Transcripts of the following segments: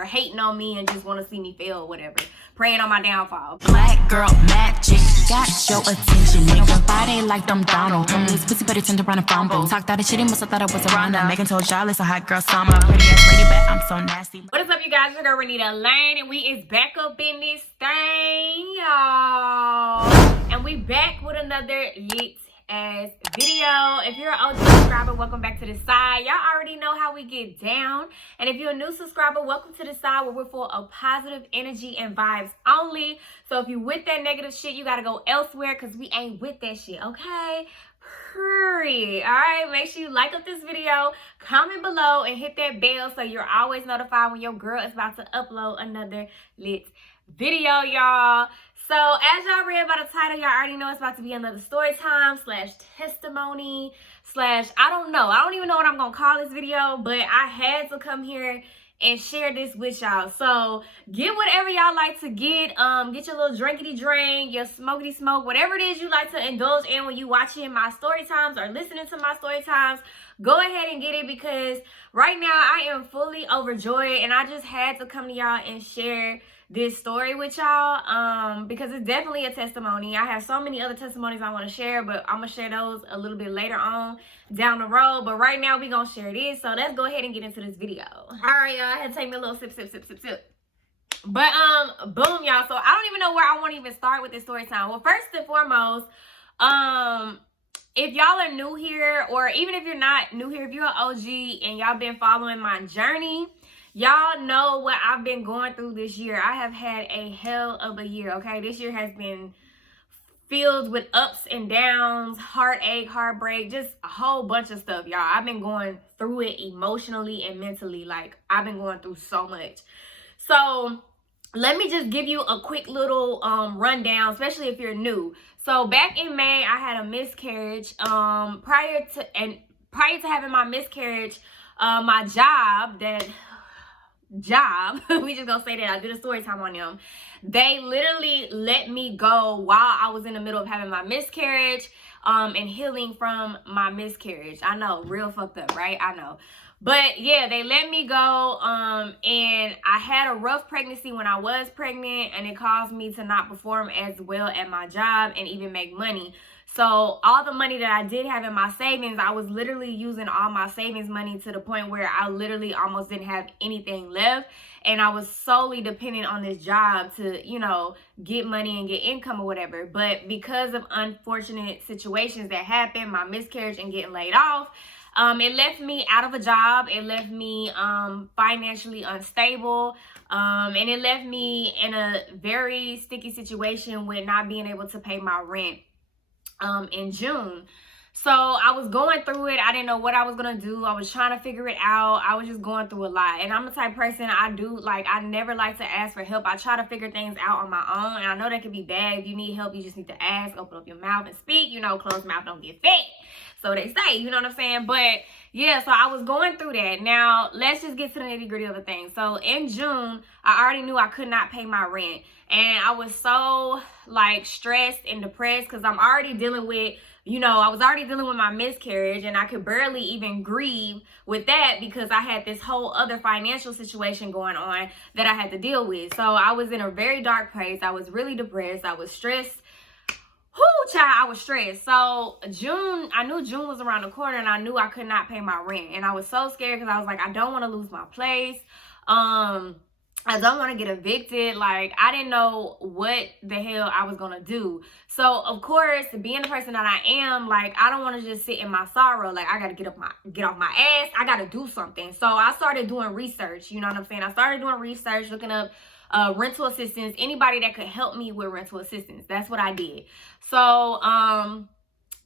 are hating on me and just want to see me fail or whatever, praying on my downfall. Black girl magic, got your attention. Make your body like them Donald. From this pussy, but it turned around and fumble. Talk that shit, he must have thought I was around her. Megan told y'all it's a hot girl summer. Pretty ass lady, but I'm so nasty. What is up, you guys? Your girl Renitaalane, and we is back up in this thing, y'all. And we back with another lit ass video. If you're an OG subscriber, welcome back to the side. Y'all already know how we get down. And if you're a new subscriber, welcome to the side where we're full of positive energy and vibes only. So if you with that negative shit, you gotta go elsewhere because we ain't with that shit, okay? Period. All right, make sure you like up this video, comment below, and hit that bell so you're always notified when your girl is about to upload another lit video, y'all. So as y'all read by the title, y'all already know it's about to be another story time / testimony / I don't know. I don't even know what I'm going to call this video, but I had to come here and share this with y'all. So get whatever y'all like to get. Get your little drinkity drink, your smokety smoke, whatever it is you like to indulge in when you watching my story times or listening to my story times. Go ahead and get it because right now I am fully overjoyed and I just had to come to y'all and share this story with y'all because it's definitely a testimony. I have so many other testimonies I want to share, but I'm gonna share those a little bit later on down the road. But right now we gonna share this, so let's go ahead and get into this video. All right, y'all, I had to take me a little sip. But boom, y'all. So I don't even know where I want to even start with this story time. Well, first and foremost, if y'all are new here, or even if you're not new here, if you're an OG and y'all been following my journey, y'all know what I've been going through this year. I have had a hell of a year, okay? This year has been filled with ups and downs, heartache, heartbreak, just a whole bunch of stuff, y'all. I've been going through it emotionally and mentally. Like, I've been going through so much. So let me just give you a quick little rundown, especially if you're new. So back in May, I had a miscarriage. Prior to having my miscarriage, my job, we just gonna say that I did a story time on them. They literally let me go while I was in the middle of having my miscarriage and healing from my miscarriage. I know, real fucked up, right? I know. But yeah, they let me go and I had a rough pregnancy when I was pregnant, and it caused me to not perform as well at my job and even make money. So all the money that I did have in my savings, I was literally using all my savings money to the point where I literally almost didn't have anything left. And I was solely dependent on this job to, you know, get money and get income or whatever. But because of unfortunate situations that happened, my miscarriage and getting laid off, it left me out of a job. It left me financially unstable. And it left me in a very sticky situation with not being able to pay my rent in June. So I was going through it. I didn't know what I was gonna do. I was trying to figure it out. I was just going through a lot. And I'm the type of person, I never like to ask for help. I try to figure things out on my own. And I know that can be bad. If you need help, you just need to ask, open up your mouth and speak. You know, closed mouth don't get fed. So they say, you know what I'm saying? But yeah, so I was going through that. Now, let's just get to the nitty gritty of the thing. So in June, I already knew I could not pay my rent. And I was so like stressed and depressed because I'm already dealing with, you know, I was already dealing with my miscarriage, and I could barely even grieve with that because I had this whole other financial situation going on that I had to deal with. So I was in a very dark place. I was really depressed. I was stressed. Child, I was stressed. So June, I knew June was around the corner, and I knew I could not pay my rent. And I was so scared because I was like, I don't want to lose my place. I don't want to get evicted. Like, I didn't know what the hell I was going to do. So, of course, being the person that I am, like, I don't want to just sit in my sorrow. Like, I got to get off my ass. I got to do something. So, I started doing research. You know what I'm saying? I started doing research, looking up rental assistance, anybody that could help me with rental assistance. That's what I did. So,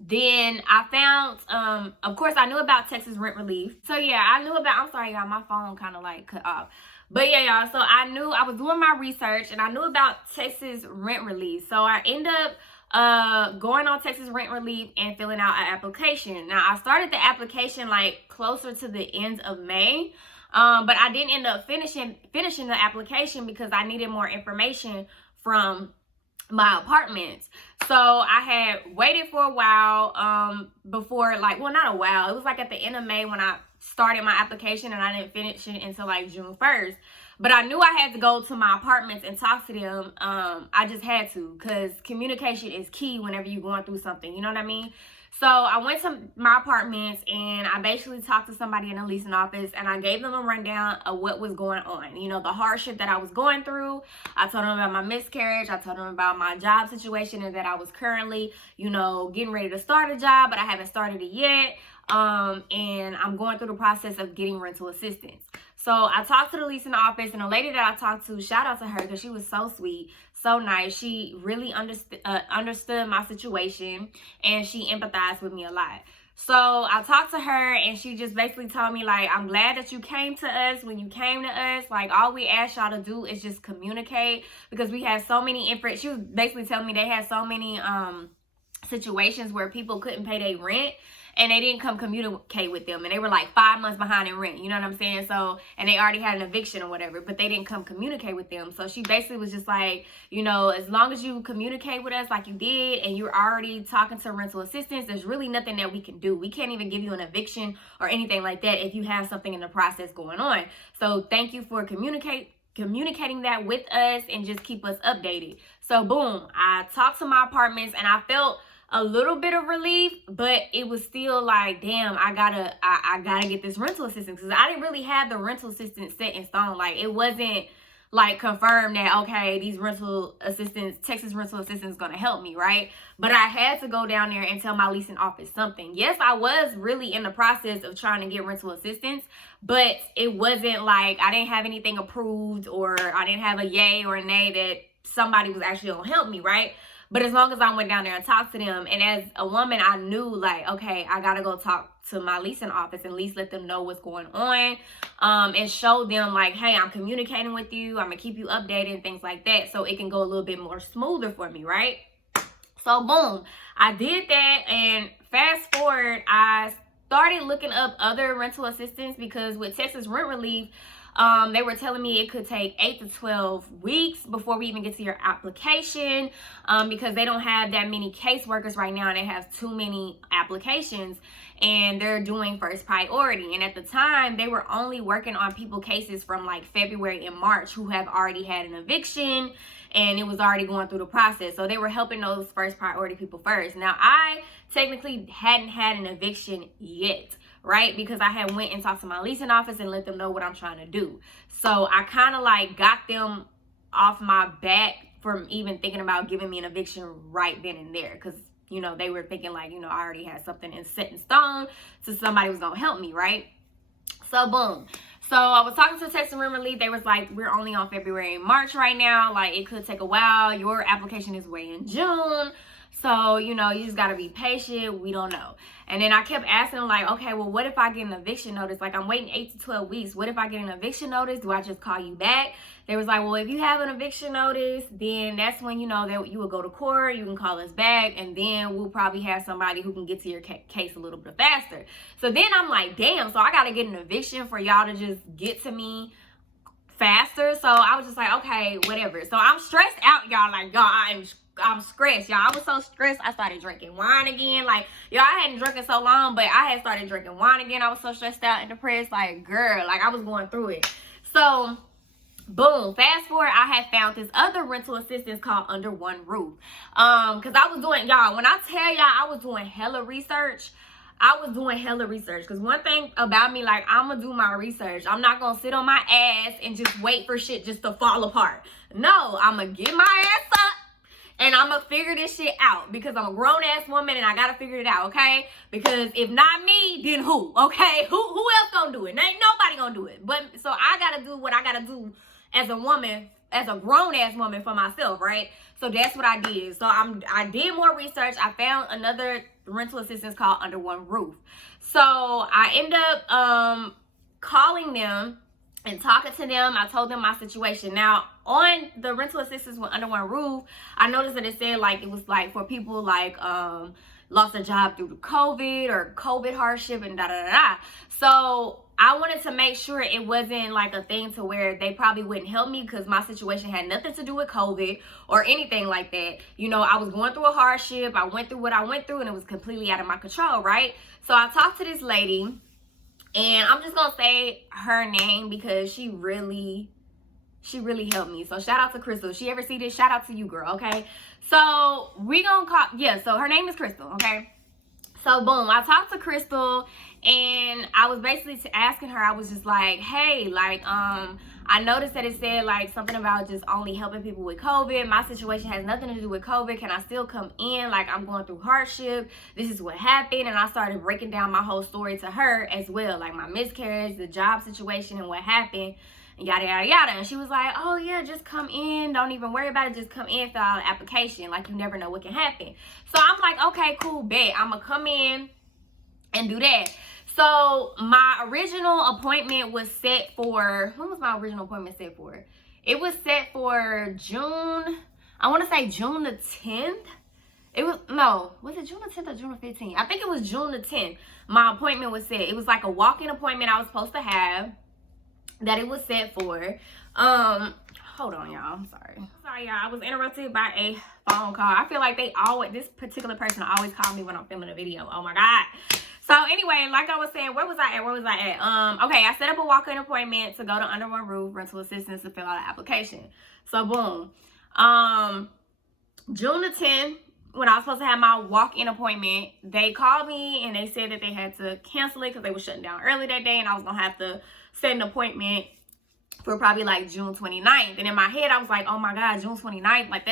then I found, of course, I knew about Texas rent relief. So, yeah, I knew about, I'm sorry, y'all, my phone kind of, like, cut off. But yeah, y'all, so I knew, I was doing my research, and I knew about Texas rent relief. So I ended up going on Texas rent relief and filling out an application. Now, I started the application like closer to the end of May, but I didn't end up finishing the application because I needed more information from my apartments. So I had waited for a while before, like, well, not a while. It was like at the end of May when I started my application, and I didn't finish it until like June 1st. But I knew I had to go to my apartments and talk to them. I just had to, because communication is key whenever you're going through something. You know what I mean? So I went to my apartments and I basically talked to somebody in the leasing office, and I gave them a rundown of what was going on. You know, the hardship that I was going through. I told them about my miscarriage. I told them about my job situation and that I was currently, you know, getting ready to start a job, but I haven't started it yet. And I'm going through the process of getting rental assistance. So I talked to the leasing office, and the lady that I talked to, shout out to her because she was so sweet, so nice. She really understood my situation, and she empathized with me a lot. So I talked to her, and she just basically told me, like, I'm glad that you came to us. When you came to us, like, all we asked y'all to do is just communicate, because we had so many she was basically telling me they had so many situations where people couldn't pay their rent, and they didn't come communicate with them, and they were like 5 months behind in rent, you know what I'm saying? So, and they already had an eviction or whatever, but they didn't come communicate with them. So she basically was just like, you know, as long as you communicate with us like you did, and you're already talking to rental assistance, there's really nothing that we can do. We can't even give you an eviction or anything like that if you have something in the process going on. So thank you for communicating that with us, and just keep us updated. So boom, I talked to my apartments, and I felt a little bit of relief, but it was still like, damn, I gotta get this rental assistance, because I didn't really have the rental assistance set in stone. Like, it wasn't like confirmed that, okay, these Texas rental assistance is gonna help me, right? But I had to go down there and tell my leasing office something. Yes, I was really in the process of trying to get rental assistance, but it wasn't like I didn't have anything approved, or I didn't have a yay or a nay that somebody was actually gonna help me, right? But as long as I went down there and talked to them, and as a woman, I knew, like, okay, I got to go talk to my leasing office and at least let them know what's going on, and show them, like, hey, I'm communicating with you. I'm going to keep you updated and things like that, so it can go a little bit more smoother for me, right? So, boom, I did that, and fast forward, I started looking up other rental assistance, because with Texas Rent Relief, they were telling me it could take 8 to 12 weeks before we even get to your application, because they don't have that many caseworkers right now, and they have too many applications, and they're doing first priority. And at the time, they were only working on people cases from like February and March who have already had an eviction, and it was already going through the process. So they were helping those first priority people first. Now, I technically hadn't had an eviction yet, right? Because I had went and talked to my leasing office and let them know what I'm trying to do. So I kind of like got them off my back from even thinking about giving me an eviction right then and there. Because, you know, they were thinking like, you know, I already had something set in stone, so somebody was going to help me, right? So boom. So I was talking to Texas Rent Relief. They was like, we're only on February and March right now. Like, it could take a while. Your application is way in June. So, you know, you just got to be patient. We don't know. And then I kept asking them, like, okay, well, what if I get an eviction notice? Like, I'm waiting 8 to 12 weeks. What if I get an eviction notice? Do I just call you back? They was like, well, if you have an eviction notice, then that's when, you know, that you will go to court. You can call us back, and then we'll probably have somebody who can get to your case a little bit faster. So then I'm like, damn, so I got to get an eviction for y'all to just get to me faster. So I was just like, okay, whatever. So I'm stressed out, y'all. Like, y'all, I'm stressed, y'all. I was so stressed, I started drinking wine again. Like, y'all, I hadn't drank in so long, but I had started drinking wine again. I was so stressed out and depressed. Like, girl, like, I was going through it. So, boom, fast forward, I had found this other rental assistance called Under One Roof. Because I was doing, y'all, when I tell y'all I was doing hella research, because one thing about me, like, I'm gonna do my research. I'm not gonna sit on my ass and just wait for shit just to fall apart. No, I'm gonna get my ass up, and I'm going to figure this shit out, because I'm a grown-ass woman and I got to figure it out, okay? Because if not me, then who, okay? Who else going to do it? Ain't nobody going to do it. But so I got to do what I got to do as a woman, as a grown-ass woman for myself, right? So that's what I did. So I did more research. I found another rental assistance called Under One Roof. So I ended up calling them and talking to them. I told them my situation. Now, on the rental assistance with Under One Roof, I noticed that it said, like, it was like for people like lost a job due to COVID or COVID hardship and da-da-da-da. So I wanted to make sure it wasn't like a thing to where they probably wouldn't help me, because my situation had nothing to do with COVID or anything like that. You know, I was going through a hardship. I went through what I went through, and it was completely out of my control, right? So I talked to this lady, and I'm just going to say her name because she really She really helped me. So shout out to Crystal. If she ever see this, shout out to you, girl, okay? So we gonna call, yeah, so her name is Crystal, okay? So boom, I talked to Crystal and I was basically asking her, I was just like, hey, like, I noticed that it said like something about just only helping people with COVID. My situation has nothing to do with COVID. Can I still come in? Like, I'm going through hardship. This is what happened. And I started breaking down my whole story to her as well. Like my miscarriage, the job situation and what happened. Yada yada yada. And she was like, oh yeah, just come in, don't even worry about it, just come in, fill out an application, like you never know what can happen. So I'm like, okay, cool, bet, I'm gonna come in and do that. So my original appointment was set for, when was my original appointment set for? It was set for June, I want to say June the 10th. It was, no, was it June the 10th or June the 15th? I think it was June the 10th. My appointment was set. It was like a walk-in appointment I was supposed to have, that it was set for. Hold on, y'all. I'm sorry, y'all. I was interrupted by a phone call. I feel like this particular person always call me when I'm filming a video. Oh my God. So anyway, like I was saying, where was I at? Okay, I set up a walk-in appointment to go to Under One Roof Rental Assistance to fill out an application. So boom. June the 10th, when I was supposed to have my walk-in appointment, they called me and they said that they had to cancel it because they were shutting down early that day and I was gonna have to set an appointment for probably like June 29th. And in my head, I was like, oh my God, June 29th, like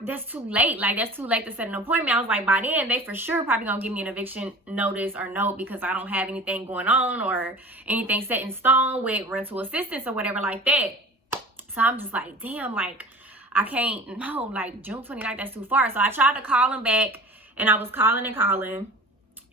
that's too late. Like that's too late to set an appointment. I was like, by then they for sure probably gonna give me an eviction notice or note because I don't have anything going on or anything set in stone with rental assistance or whatever like that. So I'm just like, damn, like I can't, no, like June 29th, that's too far. So I tried to call them back and I was calling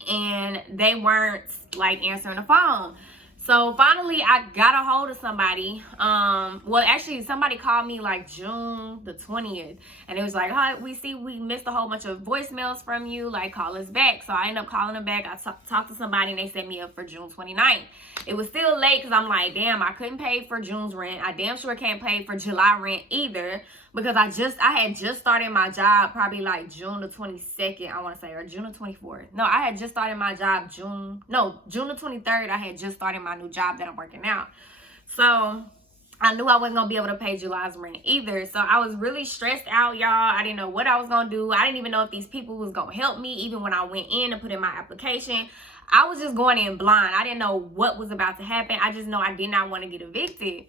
and they weren't like answering the phone. So finally, I got a hold of somebody. Well, actually, somebody called me like June the 20th. And it was like, oh, we missed a whole bunch of voicemails from you. Like, call us back. So I ended up calling them back. I talked to somebody and they set me up for June 29th. It was still late because I'm like, damn, I couldn't pay for June's rent. I damn sure can't pay for July rent either. Because I had just started my job probably like June the 22nd, I want to say, or June the 24th. No, I had just started my job June the 23rd. I had just started my new job that I'm working now. So I knew I wasn't going to be able to pay July's rent either. So I was really stressed out, y'all. I didn't know what I was going to do. I didn't even know if these people was going to help me even when I went in to put in my application. I was just going in blind. I didn't know what was about to happen. I just know I did not want to get evicted.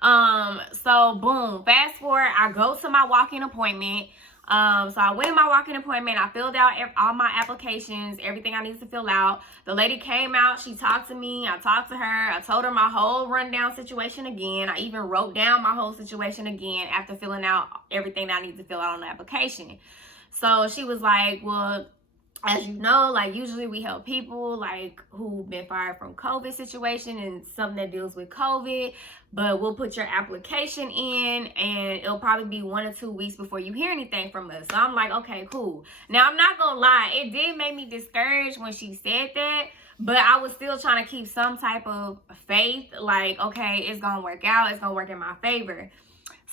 So boom, fast forward, I go to my walk-in appointment. So I went in my walk-in appointment. I filled out all my applications, everything I needed to fill out. The lady came out. She talked to me. I talked to her. I told her my whole rundown situation again. I even wrote down my whole situation again after filling out everything that I needed to fill out on the application. So she was like, well, as you know, like usually we help people like who've been fired from COVID situation and something that deals with COVID, but we'll put your application in and it'll probably be 1 or 2 weeks before you hear anything from us. So I'm like, okay, cool. Now I'm not gonna lie, it did make me discouraged when she said that, but I was still trying to keep some type of faith, like, okay, it's gonna work out, it's gonna work in my favor.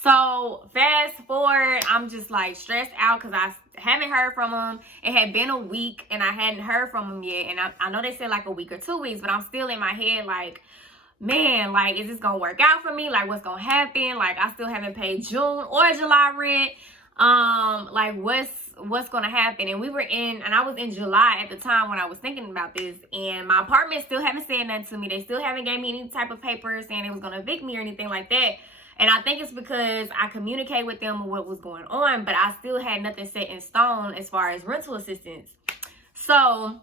So fast forward, I'm just like stressed out because I haven't heard from them. It had been a week and I hadn't heard from them yet. And I know they said like a week or 2 weeks, but I'm still in my head like, man, like, is this going to work out for me? Like, what's going to happen? Like, I still haven't paid June or July rent. Like, what's going to happen? And I was in July at the time when I was thinking about this. And my apartment still haven't said nothing to me. They still haven't gave me any type of paper saying it was going to evict me or anything like that. And I think it's because I communicate with them what was going on, but I still had nothing set in stone as far as rental assistance. So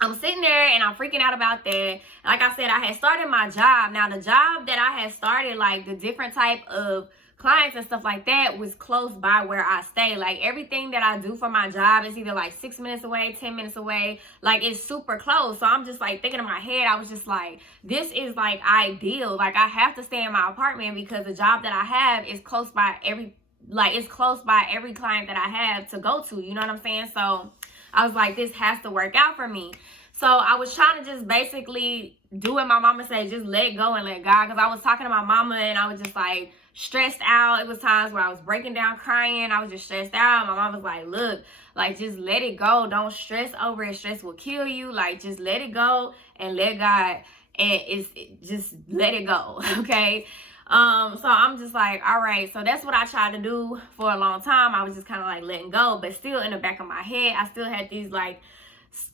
I'm sitting there and I'm freaking out about that. Like I said, I had started my job. Now the job that I had started, like the different type of clients and stuff like that was close by where I stay. Like everything that I do for my job is either like 6 minutes away, 10 minutes away. Like it's super close. So I'm just like thinking in my head, I was just like, this is like ideal. Like I have to stay in my apartment because the job that I have is close by it's close by every client that I have to go to. You know what I'm saying? So I was like, this has to work out for me. So I was trying to just basically do what my mama said, just let go and let God. Because I was talking to my mama and I was just like stressed out. It was times where I was breaking down crying. I was just stressed out. My mom was like, look, like just let it go. Don't stress over it. Stress will kill you. Like just let it go and let God. And just let it go. Okay. So I'm just like, all right. So that's what I tried to do for a long time. I was just kind of like letting go, but still in the back of my head, I still had these like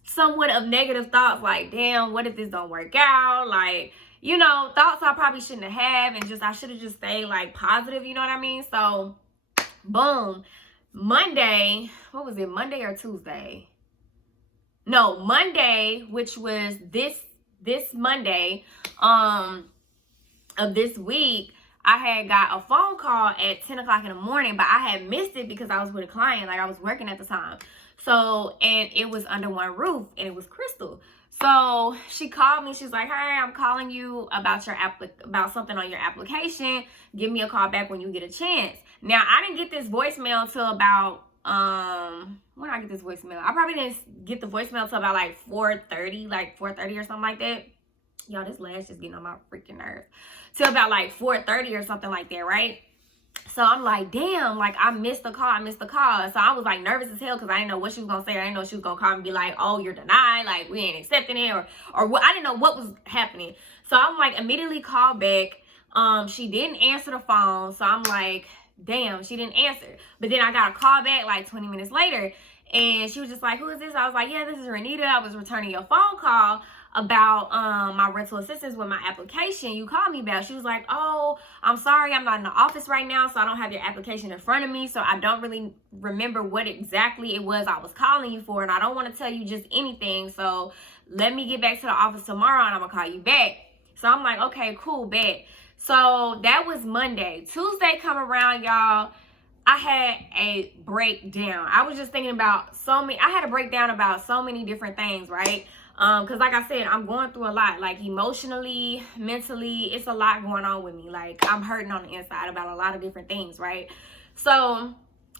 somewhat of negative thoughts, like, damn, what if this don't work out? Like, you know, thoughts I probably shouldn't have, and just I should have just stayed like positive, you know what I mean? So boom, Monday, what was it, Monday or Tuesday? No, Monday, which was this Monday of this week, I had got a phone call at 10 o'clock in the morning, but I had missed it because I was with a client, like I was working at the time. So, and it was under one roof, and it was Crystal. So she called me. She's like, hey, I'm calling you about your about something on your application. Give me a call back when you get a chance. Now, I didn't get this voicemail until about, when did I get this voicemail? I probably didn't get the voicemail until about like 4:30, or something like that. Y'all, this lash is getting on my freaking nerves. Till about like 4:30 or something like that, right? So I'm like, damn, like I missed the call. So I was like nervous as hell because I didn't know what she was gonna say. I didn't know she was gonna call and be like, oh, you're denied, like we ain't accepting it, or what. I didn't know what was happening. So I'm like immediately called back. She didn't answer the phone. So I'm like, damn, she didn't answer. But then I got a call back like 20 minutes later, and she was just like, who is this? I was like, yeah, this is Renita. I was returning your phone call about my rental assistance with my application you called me about. She was like, oh, I'm sorry, I'm not in the office right now, so I don't have your application in front of me, so I don't really remember what exactly it was I was calling you for, and I don't want to tell you just anything, so let me get back to the office tomorrow and I'm gonna call you back. So I'm like, okay, cool, bet. So that was Monday. Tuesday come around, y'all, I had a breakdown. I was just thinking about I had a breakdown about so many different things, right? Because like I said, I'm going through a lot, like emotionally, mentally, it's a lot going on with me. Like I'm hurting on the inside about a lot of different things, right? So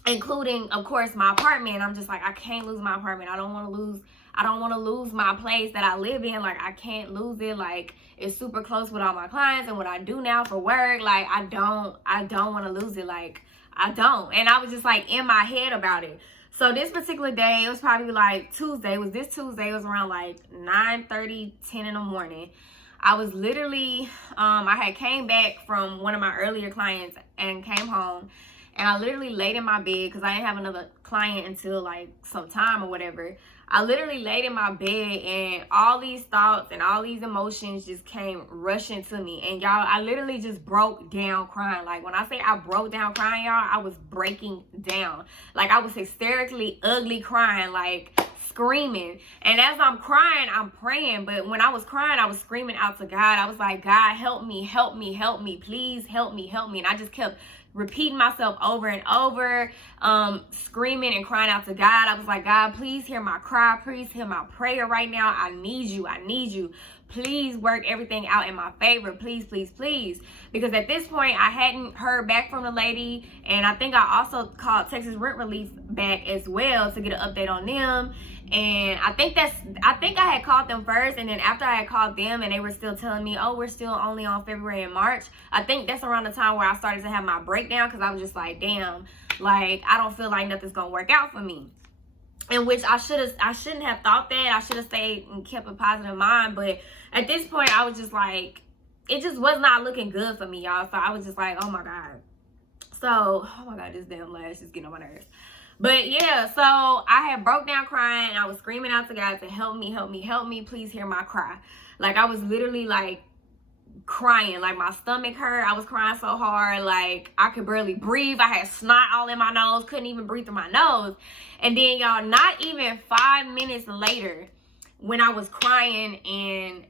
including, of course, my apartment. I'm just like, I can't lose my apartment. I don't want to lose my place that I live in. Like I can't lose it. Like it's super close with all my clients and what I do now for work. Like I don't want to lose it. Like I don't. And I was just like in my head about it. So this particular day, it was probably like Tuesday. It was this Tuesday. It was around like 9:30, 10 in the morning. I was literally, I had came back from one of my earlier clients and came home. And I literally laid in my bed because I didn't have another client until like some time or whatever. I literally laid in my bed and all these thoughts and all these emotions just came rushing to me. And y'all, I literally just broke down crying. Like when I say I broke down crying, y'all, I was breaking down. Like I was hysterically ugly crying, like screaming. And as I'm crying, I'm praying. But when I was crying, I was screaming out to God. I was like, God, help me, help me, help me. Please help me, help me. And I just kept repeating myself over and over, screaming and crying out to God. I was like, God, please hear my cry. Please hear my prayer right now. I need you. I need you. Please work everything out in my favor. Please, please, please. Because at this point, I hadn't heard back from the lady. And I think I also called Texas Rent Relief back as well to get an update on them. And I think I had called them first, and then after I had called them and they were still telling me, oh, we're still only on February and March, I think that's around the time where I started to have my breakdown, because I was just like, damn, like I don't feel like nothing's gonna work out for me. In which I shouldn't have thought that. I should have stayed and kept a positive mind. But at this point, I was just like, it just was not looking good for me, y'all. So I was just like, oh my God. So, oh my God, this damn lash is getting on my nerves. But yeah, so I had broke down crying, and I was screaming out to God to help me, help me, help me. Please hear my cry. Like I was literally like crying, like my stomach hurt. I was crying so hard, like I could barely breathe. I had snot all in my nose, couldn't even breathe through my nose. And then y'all, not even 5 minutes later, when I was crying and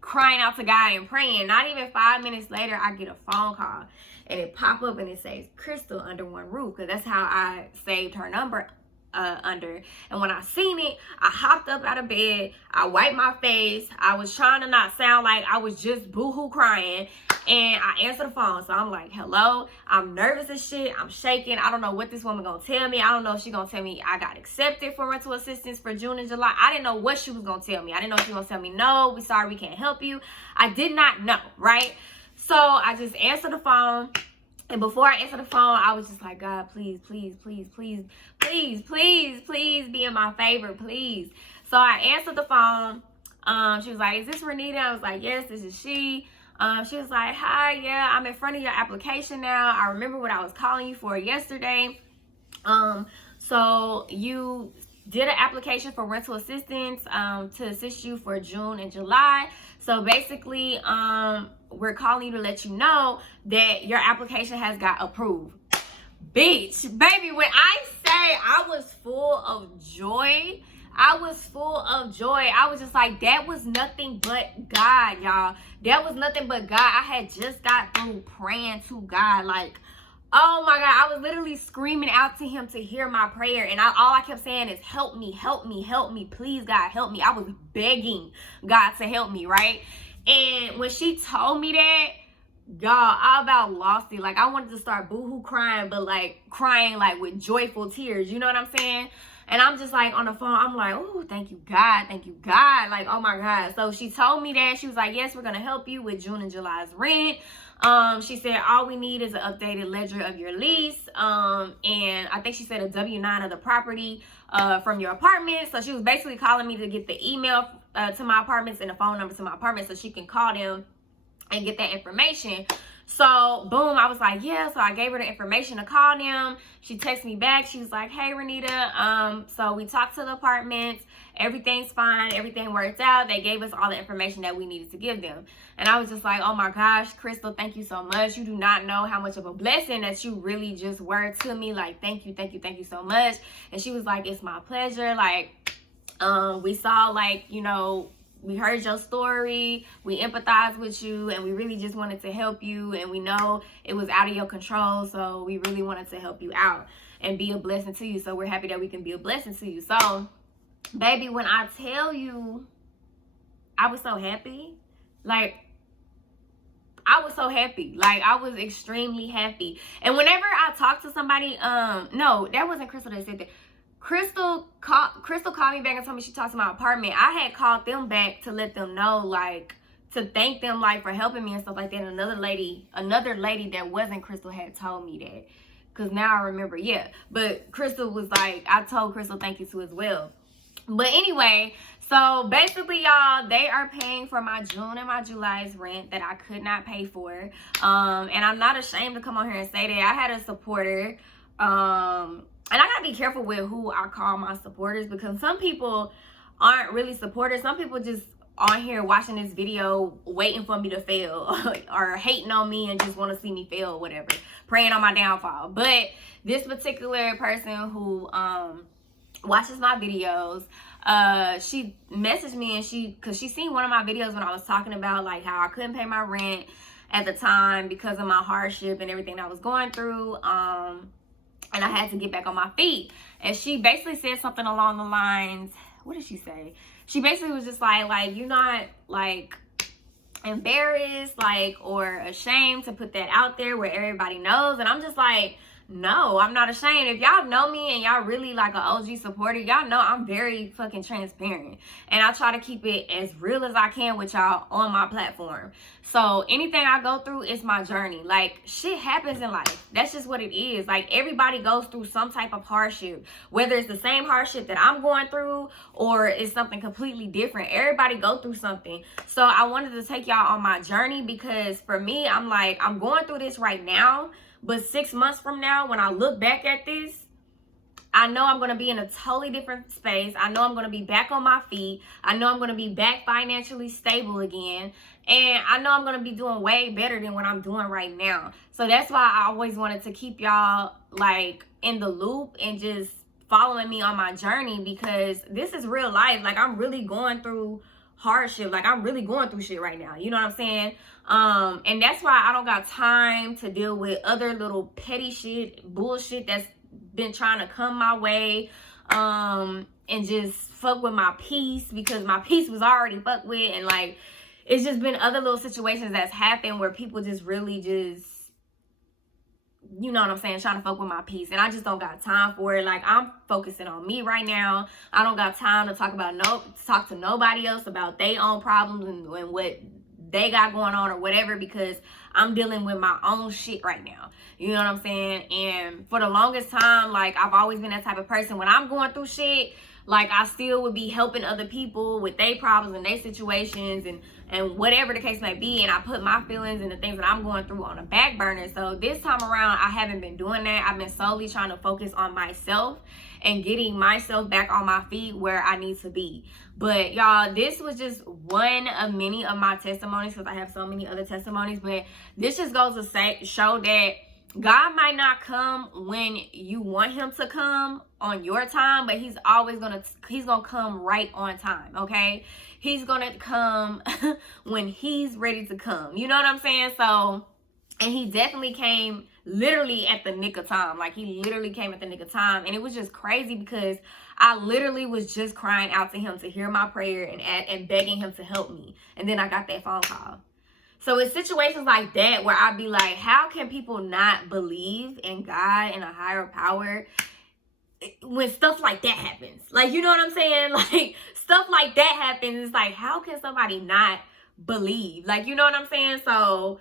crying out to God and praying, not even 5 minutes later, I get a phone call. And it pop up and it says Crystal under one roof, because that's how I saved her number under. And when I seen it, I hopped up out of bed. I wiped my face. I was trying to not sound like I was just boohoo crying. And I answered the phone. So I'm like, hello. I'm nervous as shit. I'm shaking. I don't know what this woman gonna tell me. I don't know if she gonna tell me I got accepted for rental assistance for June and July. I didn't know what she was gonna tell me. I didn't know if she was gonna tell me, no, we sorry, we can't help you. I did not know, right? So I just answered the phone. And before I answered the phone, I was just like, God, please, please, please, please, please, please, please be in my favor, please. So I answered the phone. She was like, is this Renita? I was like, yes, this is she. She was like, hi, yeah, I'm in front of your application now. I remember what I was calling you for yesterday. So you did an application for rental assistance to assist you for June and July. So basically, we're calling you to let you know that your application has got approved. Bitch, baby, when I say I was full of joy, I was full of joy. I was just like, that was nothing but God, y'all. That was nothing but God. I had just got through praying to God. Like, oh my God, I was literally screaming out to him to hear my prayer. And all I kept saying is, help me, help me, help me. Please, God, help me. I was begging God to help me, right? And when she told me that, y'all, I about lost it. Like, I wanted to start boohoo crying, but like crying like with joyful tears. You know what I'm saying? And I'm just like on the phone, I'm like, oh, thank you, God. Thank you, God. Like, oh my God. So she told me that. She was like, yes, we're going to help you with June and July's rent. She said, all we need is an updated ledger of your lease. And I think she said a W-9 of the property from your apartment. So she was basically calling me to get the email to my apartments and the phone number to my apartment so she can call them and get that information. So boom, I was like, yeah. So I gave her the information to call them. She texted me back. She was like, hey, Renita. So we talked to the apartments. Everything's fine. Everything worked out. They gave us all the information that we needed to give them. And I was just like, oh my gosh, Crystal, thank you so much. You do not know how much of a blessing that you really just were to me. Like, thank you, thank you, thank you so much. And she was like, it's my pleasure. Like, we saw, like, you know, we heard your story, we empathized with you, and we really just wanted to help you, and we know it was out of your control, so we really wanted to help you out and be a blessing to you. So we're happy that we can be a blessing to you. So, baby, when I tell you, I was so happy. Like, I was so happy. Like, I was extremely happy. And whenever I talk to somebody, no, that wasn't Crystal that said that. Crystal called me back and told me she talked to my apartment. I had called them back to let them know, like, to thank them, like, for helping me and stuff like that. And another lady that wasn't Crystal had told me that. Because now I remember, yeah. But Crystal was like, I told Crystal thank you too as well. But anyway, so basically, y'all, they are paying for my June and my July's rent that I could not pay for. And I'm not ashamed to come on here and say that. I had a supporter, and I gotta be careful with who I call my supporters, because some people aren't really supporters. Some people just on here watching this video waiting for me to fail or hating on me and just want to see me fail or whatever, praying on my downfall. But this particular person who watches my videos, she messaged me, and because she seen one of my videos when I was talking about like how I couldn't pay my rent at the time because of my hardship and everything I was going through. And I had to get back on my feet. And she basically said something along the lines, what did she say? She basically was just like, you're not, like, embarrassed, like, or ashamed to put that out there where everybody knows. And I'm just like, no, I'm not ashamed. If y'all know me and y'all really like an OG supporter, y'all know I'm very fucking transparent. And I try to keep it as real as I can with y'all on my platform. So anything I go through is my journey. Like, shit happens in life. That's just what it is. Like, everybody goes through some type of hardship. Whether it's the same hardship that I'm going through or it's something completely different. Everybody go through something. So I wanted to take y'all on my journey, because for me, I'm like, I'm going through this right now. But 6 months from now, when I look back at this, I know I'm going to be in a totally different space. I know I'm going to be back on my feet. I know I'm going to be back financially stable again. And I know I'm going to be doing way better than what I'm doing right now. So that's why I always wanted to keep y'all, like, in the loop and just following me on my journey, because this is real life. Like, I'm really going through hardship. Like, I'm really going through shit right now. You know what I'm saying? And that's why I don't got time to deal with other little petty shit, bullshit that's been trying to come my way, and just fuck with my peace, because my peace was already fucked with. And like, it's just been other little situations that's happened where people just really just, you know what I'm saying, trying to fuck with my peace. And I just don't got time for it. Like, I'm focusing on me right now. I don't got time to talk to nobody else about their own problems and what they got going on or whatever, because I'm dealing with my own shit right now. You know what I'm saying? And for the longest time, like, I've always been that type of person. When I'm going through shit, Like, I still would be helping other people with their problems and their situations and whatever the case may be. And I put my feelings and the things that I'm going through on a back burner. So this time around, I haven't been doing that. I've been solely trying to focus on myself and getting myself back on my feet where I need to be. But y'all, this was just one of many of my testimonies, because I have so many other testimonies. But this just goes to show that God might not come when you want him to come on your time, but he's always gonna come right on time, okay? He's gonna come when he's ready to come. You know what I'm saying? So, and he definitely came literally at the nick of time. Like, he literally came at the nick of time. And it was just crazy because I literally was just crying out to him to hear my prayer and begging him to help me. And then I got that phone call. So it's situations like that where I'd be like, how can people not believe in God and a higher power when stuff like that happens? Like, you know what I'm saying? Like, stuff like that happens. It's like, how can somebody not believe? Like, you know what I'm saying? So,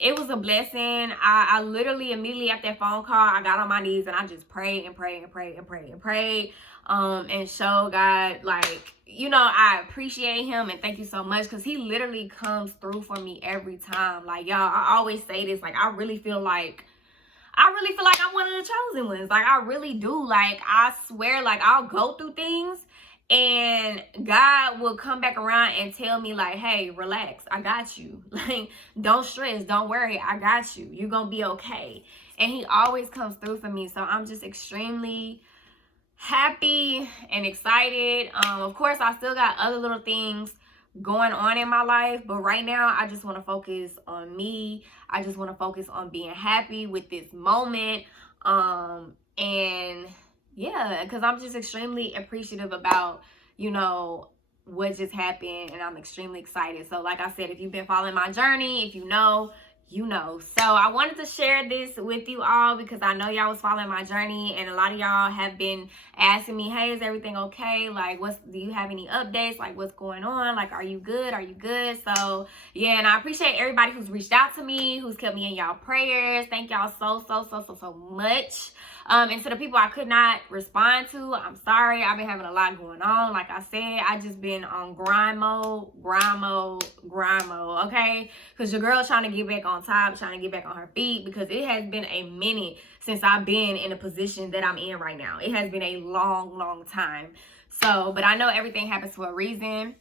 it was a blessing. I literally immediately after that phone call, I got on my knees and I just prayed and prayed and prayed and prayed and prayed. And showed God, like, you know, I appreciate him and thank you so much, because he literally comes through for me every time. Like, y'all, I always say this, like, I really feel like I'm one of the chosen ones. Like, I really do. Like, I swear, like, I'll go through things and God will come back around and tell me, like, hey, relax, I got you. Like, don't stress, don't worry, I got you. You're gonna be okay. And he always comes through for me. So I'm just extremely happy and excited. Of course, I still got other little things going on in my life, but right now I just want to focus on me. I just want to focus on being happy with this moment. And yeah, because I'm just extremely appreciative about, you know, what just happened, and I'm extremely excited. So like I said, if you've been following my journey, if you know, you know. So I wanted to share this with you all because I know y'all was following my journey, and a lot of y'all have been asking me, hey, is everything okay? Like, do you have any updates? Like, what's going on? Like, are you good? Are you good? So yeah, and I appreciate everybody who's reached out to me, who's kept me in y'all prayers. Thank y'all so much. And to the people I could not respond to, I'm sorry. I've been having a lot going on. Like I said, I just been on grind mode, okay? Because your girl trying to get back on top, trying to get back on her feet, because it has been a minute since I've been in a position that I'm in right now. It has been a long time. So, but I know everything happens for a reason.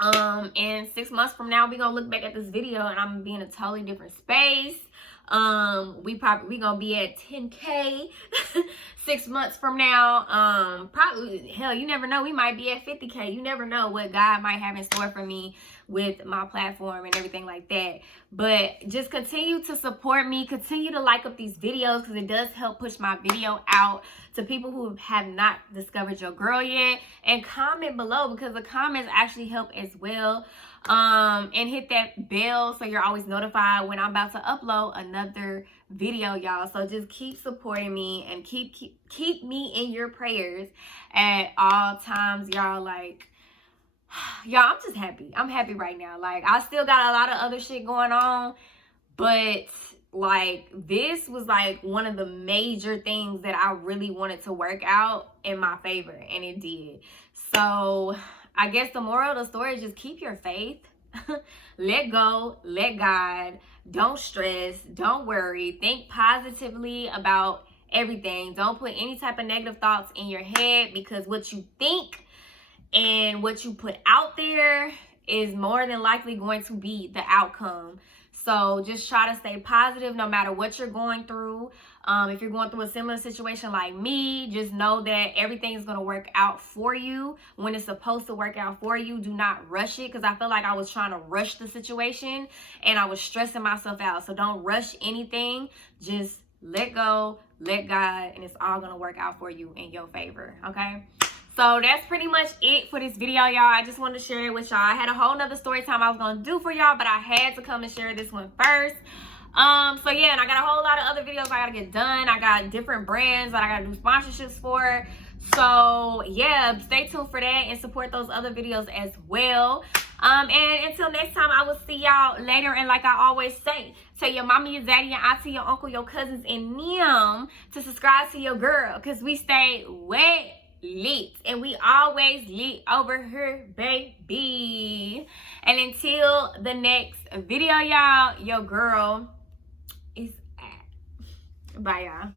And 6 months from now, we're gonna look back at this video and I'm gonna be in a totally different space. We gonna be at 10K 6 months from now. Probably, hell, you never know, we might be at 50K. You never know what God might have in store for me with my platform and everything like that. But just continue to support me, continue to like up these videos, because it does help push my video out to people who have not discovered your girl yet. And comment below, because the comments actually help as well. And hit that bell so you're always notified when I'm about to upload another video, y'all. So just keep supporting me and keep me in your prayers at all times, y'all. Like, y'all, I'm just happy. I'm happy right now. Like, I still got a lot of other shit going on, but like, this was like one of the major things that I really wanted to work out in my favor, and it did. So I guess the moral of the story is just keep your faith. Let go, let God. Don't stress, don't worry. Think positively about everything. Don't put any type of negative thoughts in your head, because what you think and what you put out there is more than likely going to be the outcome. So just try to stay positive no matter what you're going through. If you're going through a similar situation like me, just know that everything is going to work out for you when it's supposed to work out for you. Do not rush it, because I feel like I was trying to rush the situation and I was stressing myself out. So don't rush anything. Just let go, let God, and it's all going to work out for you in your favor, okay? So that's pretty much it for this video, y'all. I just wanted to share it with y'all. I had a whole nother story time I was going to do for y'all, but I had to come and share this one first. So yeah, and I got a whole lot of other videos I got to get done. I got different brands that I got to do sponsorships for. So yeah, stay tuned for that and support those other videos as well. And until next time, I will see y'all later. And like I always say, tell your mama, your daddy, your auntie, your uncle, your cousins, and them to subscribe to your girl, because we stay way lit. And we always lit over here, baby. And until the next video, y'all, your girl is at. Bye, y'all.